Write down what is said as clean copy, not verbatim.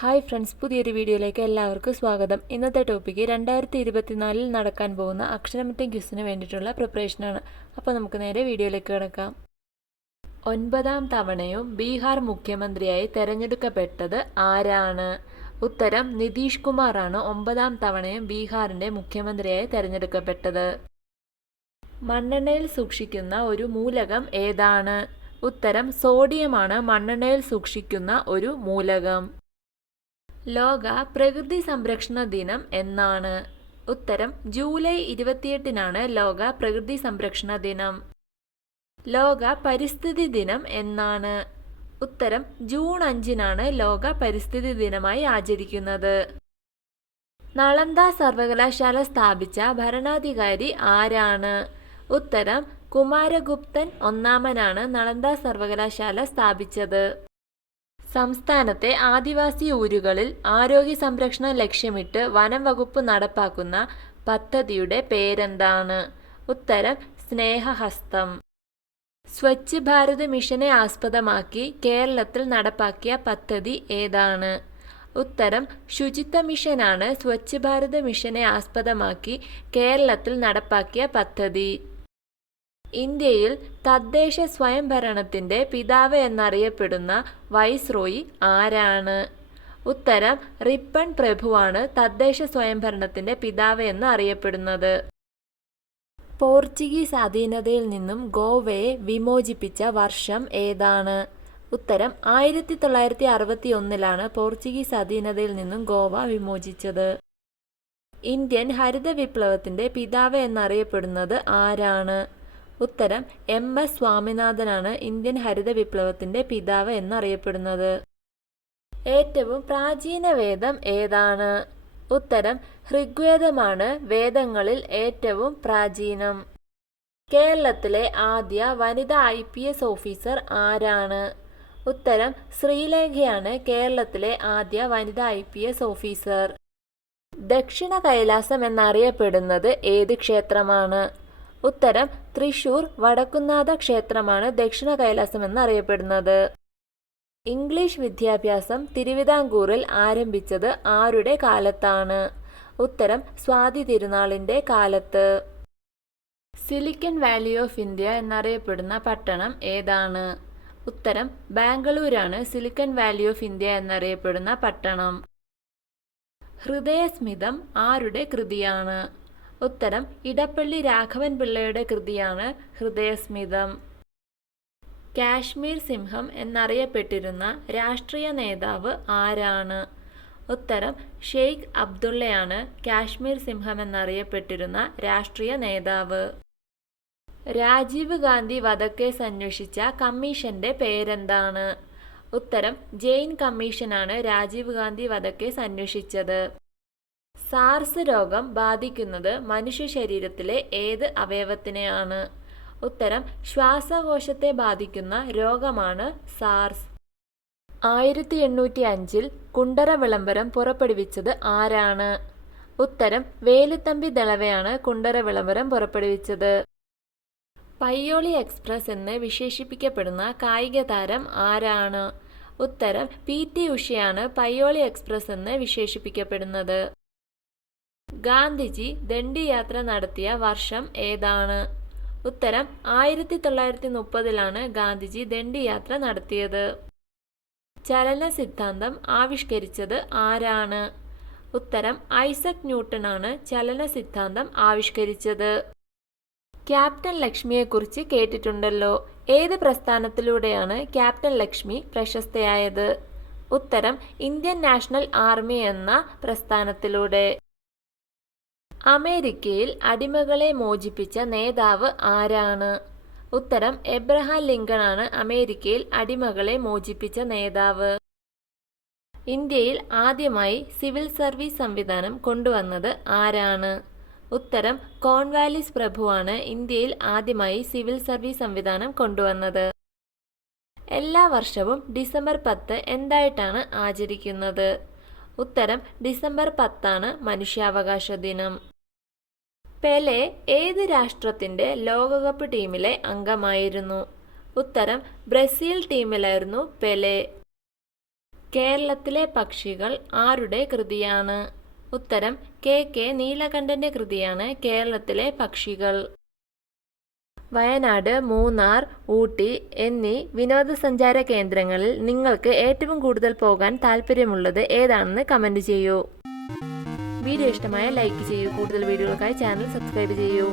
Hi friends, പുതിയൊരു വീഡിയോയിലേക്ക് എല്ലാവർക്കും സ്വാഗതം. ഇന്നത്തെ ടോപ്പിക്ക് 2024 നടക്കാൻ പോകുന്ന അക്ഷരമുറ്റം ക്വിസിന് വേണ്ടിയിട്ടുള്ള പ്രിപ്പറേഷനാണ്. അപ്പോൾ നമുക്ക് നേരെ വീഡിയോയിലേക്ക് കിടക്കാം. 9ാം തവണയും ബീഹാർ മുഖ്യമന്ത്രിയായി തെരഞ്ഞെടുക്കപ്പെട്ടത് ആരാണ്? ഉത്തരം നിതീഷ് കുമാറാണ് 9ാം തവണയും ബീഹാറിൻ്റെ മുഖ്യമന്ത്രിയായി തെരഞ്ഞെടുക്കപ്പെട്ടത്. മണ്ണെണ്ണയിൽ സൂക്ഷിക്കുന്ന ഒരു മൂലകം ഏതാണ്? ഉത്തരം സോഡിയമാണ് മണ്ണെണ്ണയിൽ സൂക്ഷിക്കുന്ന ഒരു മൂലകം. ലോക പ്രകൃതി സംരക്ഷണ ദിനം എന്നാണ്? ഉത്തരം ജൂലൈ 28-നാണ് ലോക പ്രകൃതി സംരക്ഷണ ദിനം. ലോക പരിസ്ഥിതി ദിനം എന്നാണ്? ഉത്തരം ജൂൺ 5-നാണ് ലോക പരിസ്ഥിതി ദിനമായി ആചരിക്കുന്നത്. നളന്ദ സർവകലാശാല സ്ഥാപിച്ച ഭരണാധികാരി ആരാണ്? ഉത്തരം കുമാരഗുപ്തൻ ഒന്നാമനാണ് നളന്ദ സർവകലാശാല സ്ഥാപിച്ചത്. സംസ്ഥാനത്തെ ആദിവാസി ഊരുകളിൽ ആരോഗ്യ സംരക്ഷണം ലക്ഷ്യമിട്ട് വനം വകുപ്പ് നടപ്പാക്കുന്ന പദ്ധതിയുടെ പേരെന്താണ്? ഉത്തരം സ്നേഹഹസ്തം. സ്വച്ഛ് ഭാരത് മിഷനെ ആസ്പദമാക്കി കേരളത്തിൽ നടപ്പാക്കിയ പദ്ധതി ഏതാണ്? ഉത്തരം ശുചിത്വ മിഷനാണ് സ്വച്ഛ് ഭാരത് മിഷനെ ആസ്പദമാക്കി കേരളത്തിൽ നടപ്പാക്കിയ പദ്ധതി. ഇന്ത്യയിൽ തദ്ദേശ സ്വയംഭരണത്തിൻ്റെ പിതാവ് എന്നറിയപ്പെടുന്ന വൈസ്രോയി ആരാണ്? ഉത്തരം റിപ്പൺ പ്രഭുവാണ് തദ്ദേശ സ്വയംഭരണത്തിൻ്റെ പിതാവ് എന്ന് അറിയപ്പെടുന്നത്. പോർച്ചുഗീസ് അധീനതയിൽ നിന്നും ഗോവയെ വിമോചിപ്പിച്ച വർഷം ഏതാണ്? ഉത്തരം 1961-ലാണ് പോർച്ചുഗീസ് അധീനതയിൽ നിന്നും ഗോവ വിമോചിച്ചത്. ഇന്ത്യൻ ഹരിത വിപ്ലവത്തിൻ്റെ പിതാവ് എന്നറിയപ്പെടുന്നത് ആരാണ്? ഉത്തരം MS സ്വാമിനാഥനാണ് ഇന്ത്യൻ ഹരിത വിപ്ലവത്തിൻ്റെ പിതാവ് എന്നറിയപ്പെടുന്നത്. ഏറ്റവും പ്രാചീന വേദം ഏതാണ്? ഉത്തരം ഋഗ്വേദമാണ് വേദങ്ങളിൽ ഏറ്റവും പ്രാചീനം. കേരളത്തിലെ ആദ്യ വനിതാ IPS ഓഫീസർ ആരാണ്? ഉത്തരം ശ്രീലേഖയാണ് കേരളത്തിലെ ആദ്യ വനിതാ IPS ഓഫീസർ. ദക്ഷിണ കൈലാസം എന്നറിയപ്പെടുന്നത് ഏത് ക്ഷേത്രമാണ്? ഉത്തരം തൃശൂർ വടക്കുംനാഥ ക്ഷേത്രമാണ് ദക്ഷിണ കൈലാസം എന്നറിയപ്പെടുന്നത്. ഇംഗ്ലീഷ് വിദ്യാഭ്യാസം തിരുവിതാംകൂറിൽ ആരംഭിച്ചത് ആരുടെ കാലത്താണ്? ഉത്തരം സ്വാതി തിരുനാളിൻ്റെ കാലത്ത്. സിലിക്കൺ വാലി ഓഫ് ഇന്ത്യ എന്നറിയപ്പെടുന്ന പട്ടണം ഏതാണ്? ഉത്തരം ബാംഗ്ലൂരാണ് സിലിക്കൺ വാലി ഓഫ് ഇന്ത്യ എന്നറിയപ്പെടുന്ന പട്ടണം. ഹൃദയസ്മിതം ആരുടെ കൃതിയാണ്? ഉത്തരം ഇടപ്പള്ളി രാഘവൻ പിള്ളയുടെ കൃതിയാണ് ഹൃദയസ്മിതം. കാശ്മീർ സിംഹം എന്നറിയപ്പെട്ടിരുന്ന രാഷ്ട്രീയ നേതാവ് ആരാണ്? ഉത്തരം ഷെയ്ഖ് അബ്ദുള്ളയാണ് കാശ്മീർ സിംഹം എന്നറിയപ്പെട്ടിരുന്ന രാഷ്ട്രീയ നേതാവ്. രാജീവ് ഗാന്ധി വധക്കേസ് അന്വേഷിച്ച കമ്മീഷന്റെ പേരെന്താണ്? ഉത്തരം ജെയിൻ കമ്മീഷനാണ് രാജീവ് ഗാന്ധി വധക്കേസ് അന്വേഷിച്ചത്. സാർസ് രോഗം ബാധിക്കുന്നത് മനുഷ്യ ശരീരത്തിലെ ഏത് അവയവത്തിനെയാണ്? ഉത്തരം ശ്വാസകോശത്തെ ബാധിക്കുന്ന രോഗമാണ് സാർസ്. 1805-ൽ കുണ്ടറ വിളംബരം പുറപ്പെടുവിച്ചത് ആരാണ്? ഉത്തരം വേലുത്തമ്പി ദളവയാണ് കുണ്ടറ വിളംബരം പുറപ്പെടുവിച്ചത്. പയ്യോളി എക്സ്പ്രസ് എന്ന് വിശേഷിപ്പിക്കപ്പെടുന്ന കായിക താരം ആരാണ്? ഉത്തരം PT ഉഷയാണ് പയ്യോളി എക്സ്പ്രസ് എന്ന് വിശേഷിപ്പിക്കപ്പെടുന്നത്. ഗാന്ധിജി ദണ്ഡി യാത്ര നടത്തിയ വർഷം ഏതാണ്? ഉത്തരം 1930-ലാണ് ഗാന്ധിജി ദണ്ഡി യാത്ര നടത്തിയത്. ചലന സിദ്ധാന്തം ആവിഷ്കരിച്ചത് ആരാണ്? ഉത്തരം ഐസക് ന്യൂട്ടനാണ് ചലന സിദ്ധാന്തം ആവിഷ്കരിച്ചത്. ക്യാപ്റ്റൻ ലക്ഷ്മിയെക്കുറിച്ച് കേട്ടിട്ടുണ്ടല്ലോ. ഏത് പ്രസ്ഥാനത്തിലൂടെയാണ് ക്യാപ്റ്റൻ ലക്ഷ്മി പ്രശസ്തയായത്? ഉത്തരം ഇന്ത്യൻ നാഷണൽ ആർമി എന്ന പ്രസ്ഥാനത്തിലൂടെ. അമേരിക്കയിൽ അടിമകളെ മോചിപ്പിച്ച നേതാവ് ആരാണ്? ഉത്തരം എബ്രഹാം ലിങ്കണാണ് അമേരിക്കയിൽ അടിമകളെ മോചിപ്പിച്ച നേതാവ്. ഇന്ത്യയിൽ ആദ്യമായി സിവിൽ സർവീസ് സംവിധാനം കൊണ്ടുവന്നത് ആരാണ്? ഉത്തരം കോൺവാലിസ് പ്രഭുവാണ് ഇന്ത്യയിൽ ആദ്യമായി സിവിൽ സർവീസ് സംവിധാനം കൊണ്ടുവന്നത്. എല്ലാ വർഷവും ഡിസംബർ 10 എന്തായിട്ടാണ് ആചരിക്കുന്നത്? ഉത്തരം ഡിസംബർ 10-ആണ് മനുഷ്യാവകാശ ദിനം. പെലെ ഏത് രാഷ്ട്രത്തിൻ്റെ ലോകകപ്പ് ടീമിലെ അംഗമായിരുന്നു? ഉത്തരം ബ്രസീൽ ടീമിലായിരുന്നു പെലെ. കേരളത്തിലെ പക്ഷികൾ ആരുടെ കൃതിയാണ്? ഉത്തരം കെ നീലകണ്ഠന്റെ കൃതിയാണ് കേരളത്തിലെ പക്ഷികൾ. വയനാട്, മൂന്നാർ, ഊട്ടി എന്നീ വിനോദസഞ്ചാര കേന്ദ്രങ്ങളിൽ നിങ്ങൾക്ക് ഏറ്റവും കൂടുതൽ പോകാൻ താല്പര്യമുള്ളത് ഏതാണെന്ന് കമൻറ്റ് ചെയ്യൂ. വീഡിയോ ഇഷ്ടമായ ലൈക്ക് ചെയ്യൂ. കൂടുതൽ വീഡിയോകൾക്കായി ചാനൽ സബ്സ്ക്രൈബ് ചെയ്യൂ.